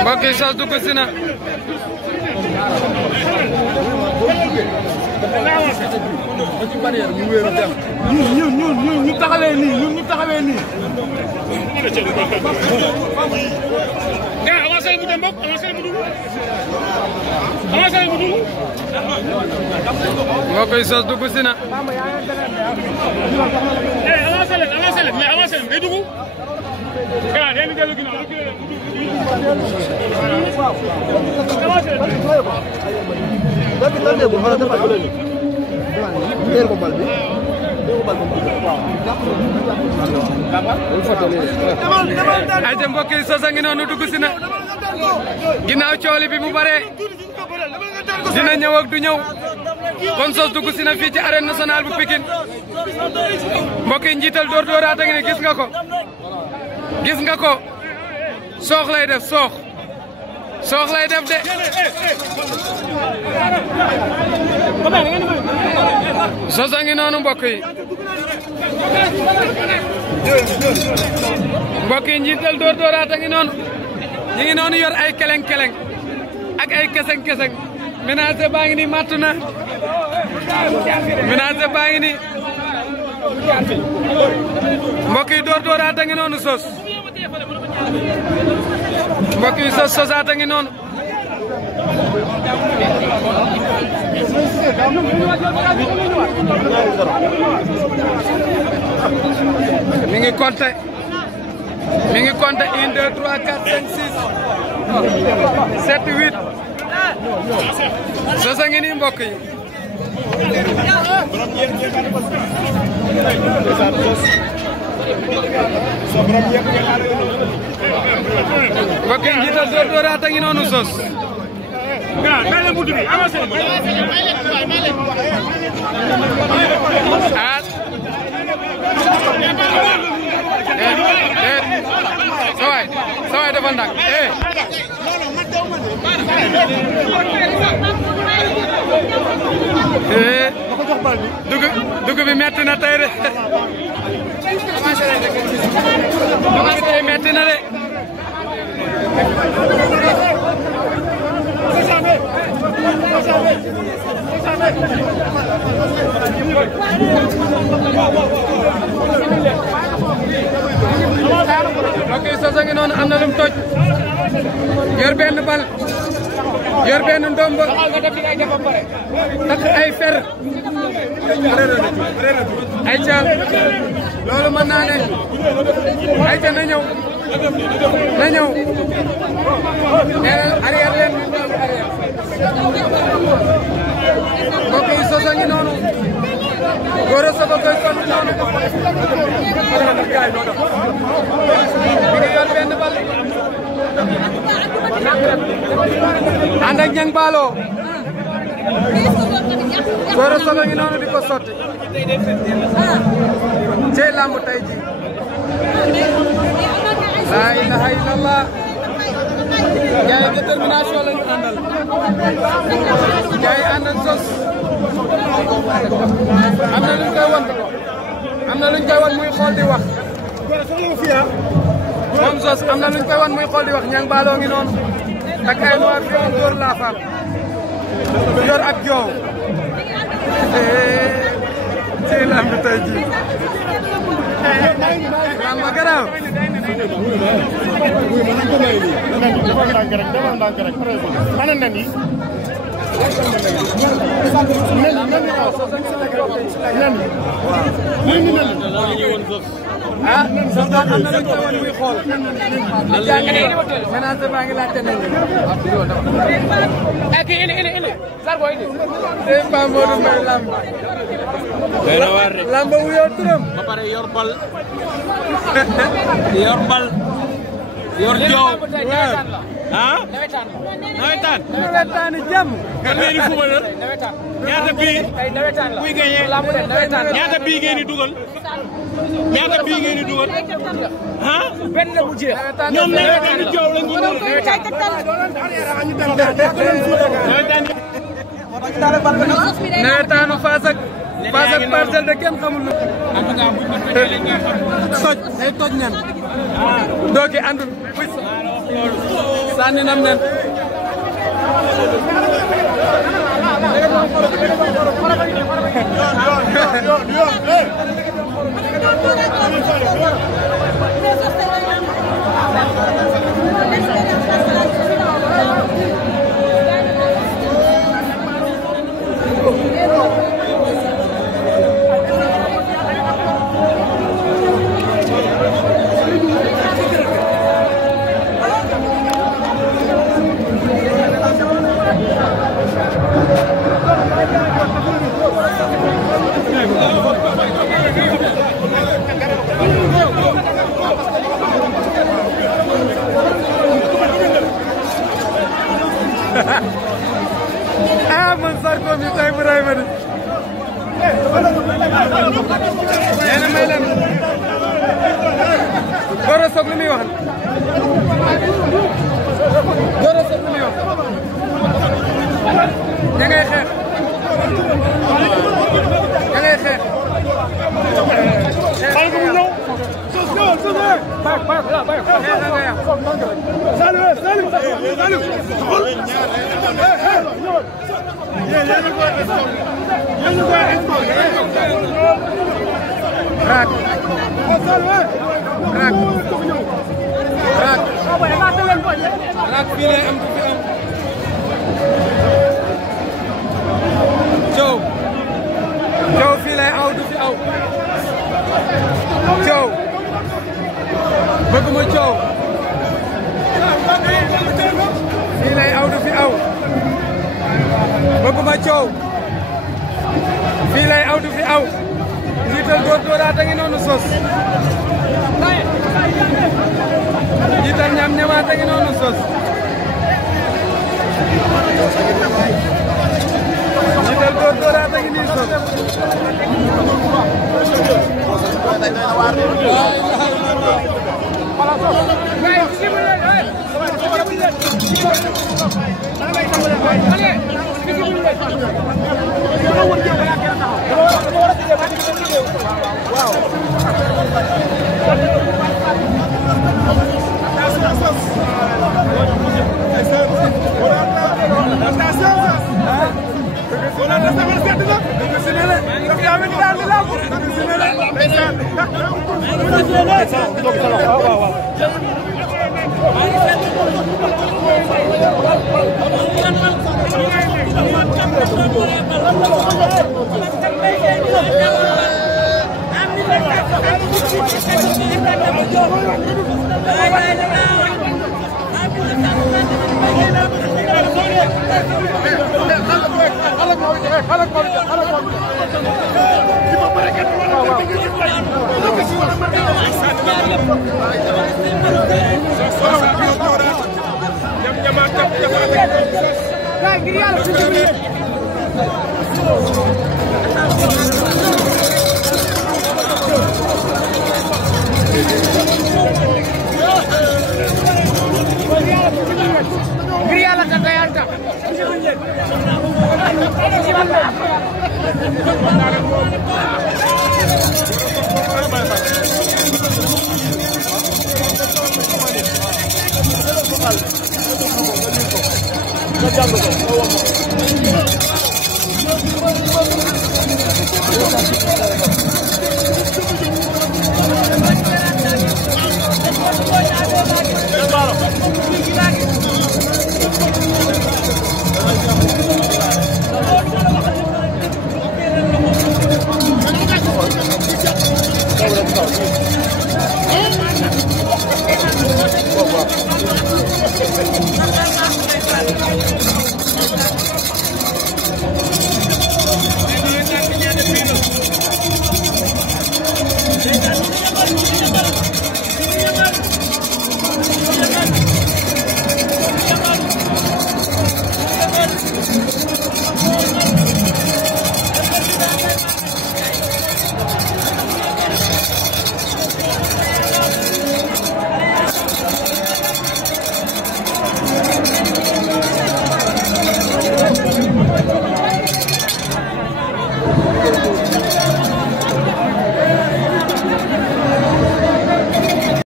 mbokk yi Zoss dugg si na ñu taxawee nii ñu taxawee nii. avancé mu dem bokk avancé mu dugg avancé mu dugg. mbokk yi Zoss dugg si na. avancé leen mais avancé leen day dugg. gannaaw day dellu ginnaaw ayca mbokk yi Zoss a ngi noonu dugg si na ginnaaw cooli bi mu bare dina ñëw ak du ñëw kon Zoss dugg si na fii ci arène nationale bu Pikine mbokk yi njiital door dooraata ngi ne gis nga ko soox lay def soox lay def de Zoss a ngi noonu mbokk yi njiital door dooraata ngi noonu ñi ngi noonu yor ay keleng-keleng ak ay keseng-keseng ménager baa ngi ni matt na ménager baa ngi ni mbokk yi door dooraata ngi noonu Zoss mbokk yi Zoss Zossaata ngi noonu mi ngi compter 1 2 3 4 5 6 7 8 Zoss a ngi nii mbokk yi mbokk yi njiital door dooraata ngi noonu Zoss sawaay defal nag dugg bi metti na tey de dugg bi tey metti na de ok Zoss a ngi noonu am na lum toj yor benn bal yor benn ndombo takk ay fer ay ca loolu mën naa ne ay ca na ñëw arrière leen mbokk yi Zoss a ngi noonu Gora Sock koy sonn noonu mi ngi yor benn bal ànd ak Niang Ballo Gora Sock a ngi noonu di ko sotti cey lamb tey ji la ilaha illallah gaay détermination lañu àndal gaay ànd ak Zoss am na luñ koy wan muy xool di wax moom Zoss am na luñ koy wan muy xool di wax Niang Ballo ngi noonu tak ay noir fi on dóor la fam yor ak joow ci lamb tey ji lamb garaaw ah Zoss daal am na lu ñu koy wan muy xool. ménage baa ngi laajte nañ ñu. kii indi Zarko indi. tey Paa Modou Mbaye lamb. day na waar rek lamb wu yor turam. ba pare yor bal. yor bal. yor joow. ah. nawetaan. nawetaani jàmm. kan ngeen di fubal ñaata bii. kuy gagné ñaata bii ngeen di dugal. ñaata bii ngeen di dugal. ah. benn la bu jeex. ñoom nawetaan joow la ñu doon. nawetaanu Fass ak Parcelles de kenn xamul lu. toj day toj nen. Doki andul sànni nam nen man Zarko mi tay Ibrahima di neena may leen Gora Sock lu muy wax Gora Sock lu muy wax ña ngay xeex xal ko mu ñëw Jow fii lay aw du fi aw Jow bëgguma Jow fii lay aw du fi aw bëgguma Jow fii lay aw du fi aw njiital góor dooraat a ngi noonu sos njiital ñam ñamaat a ngi noonu sos njiital góor dooraat a ngi nii sos Thank you.